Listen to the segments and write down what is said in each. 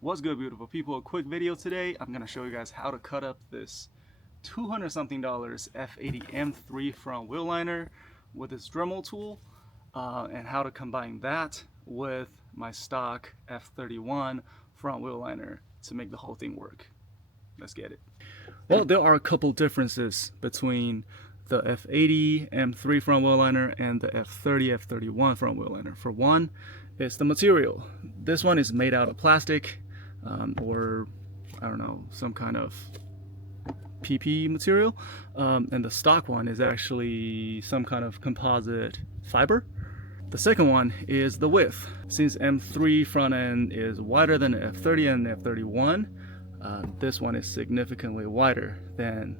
What's good, beautiful people? A quick video today. I'm gonna show you guys how to cut up this $200 something F80 M3 front wheel liner with this Dremel tool, and how to combine that with my stock F31 front wheel liner to make the whole thing work. Let's get it. Well, there are a couple differences between the F80 M3 front wheel liner and the F30 F31 front wheel liner. For one, it's the material. This one is made out of plastic, or I don't know, some kind of PP material, and the stock one is actually some kind of composite fiber. The second one is the width. Since M3 front end is wider than the F30 and F31, this one is significantly wider than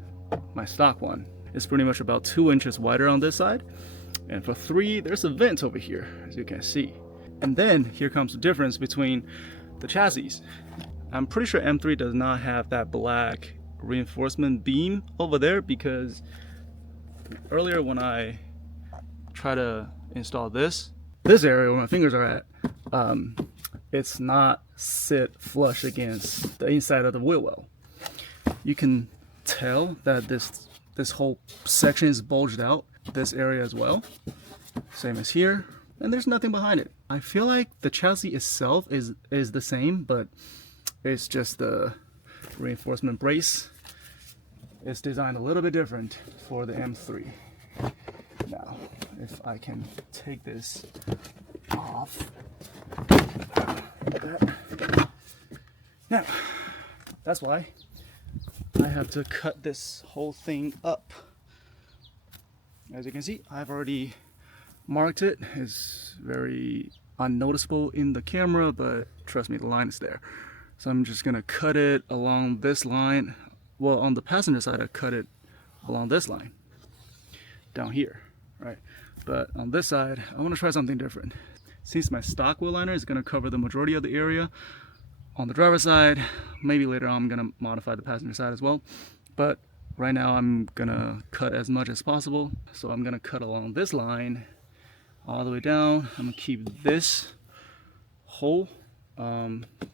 my stock one. It's pretty much about 2 inches wider on this side, and for 3 there's a vent over here, as you can see. And then here comes the difference between the chassis. I'm pretty sure M3 does not have that black reinforcement beam over there, because earlier when I try to install this area where my fingers are at, it's not sit flush against the inside of the wheel well. You can tell that this whole section is bulged out, this area as well, same as here, and there's nothing behind it. I feel like the chassis itself is the same, but it's just the reinforcement brace. It's designed a little bit different for the M3. Now, if I can take this off. Now, that's why I have to cut this whole thing up. As you can see, I've already marked it. It's very unnoticeable in the camera, but trust me, the line is there. So I'm just gonna cut it along this line. Well, on the passenger side, I cut it along this line down here, right? But on this side, I want to try something different. Since my stock wheel liner is going to cover the majority of the area on the driver's side, maybe later on I'm going to modify the passenger side as well. But right now I'm going to cut as much as possible. So I'm going to cut along this line all the way down. I'm going to keep this hole.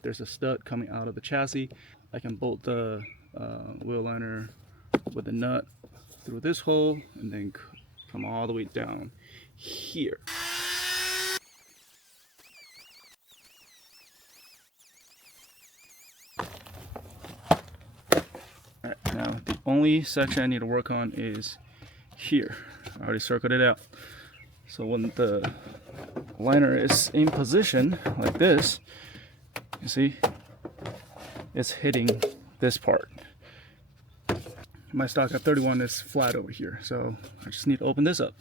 There's a stud coming out of the chassis. I can bolt the wheel liner with a nut through this hole and then come all the way down here. Alright, now the only section I need to work on is here. I already circled it out. So when the liner is in position like this, you see, it's hitting this part. My stock F31 is flat over here, so I just need to open this up.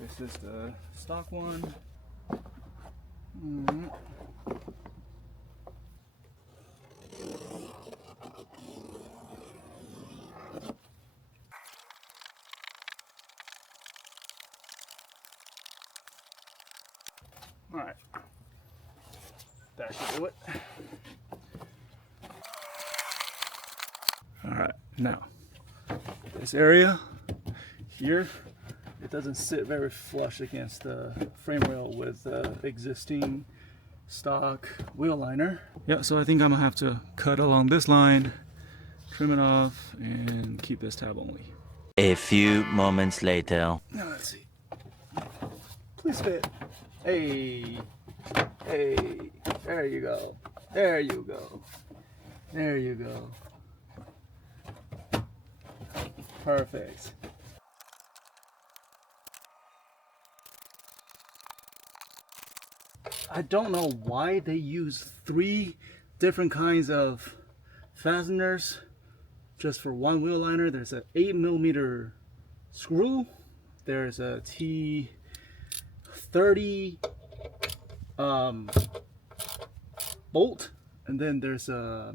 This is the stock one. All right, that should do it. All right, now this area here, it doesn't sit very flush against the frame rail with the existing stock wheel liner. Yeah, so I think I'm gonna have to cut along this line, trim it off, and keep this tab only. A few moments later. Now let's see. Please fit. Hey, hey, there you go. There you go. There you go. Perfect. I don't know why they use 3 different kinds of fasteners just for one wheel liner. There's an 8mm screw, there's a T30 bolt, and then there's a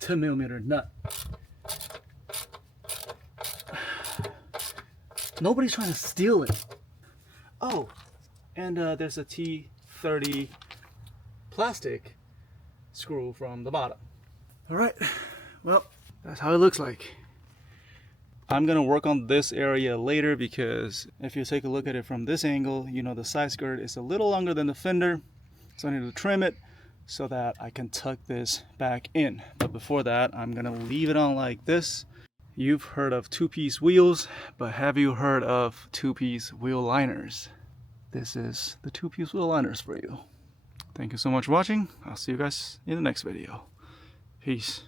10mm nut. Nobody's trying to steal it. Oh, and there's a T30 plastic screw from the bottom. All right, well, that's how it looks like. I'm gonna work on this area later because if you take a look at it from this angle, you know the side skirt is a little longer than the fender, so I need to trim it so that I can tuck this back in. But before that, I'm gonna leave it on like this. You've heard of two-piece wheels, but have you heard of two-piece wheel liners? This is the two-piece wheel liners for you. Thank you so much for watching. I'll see you guys in the next video. Peace.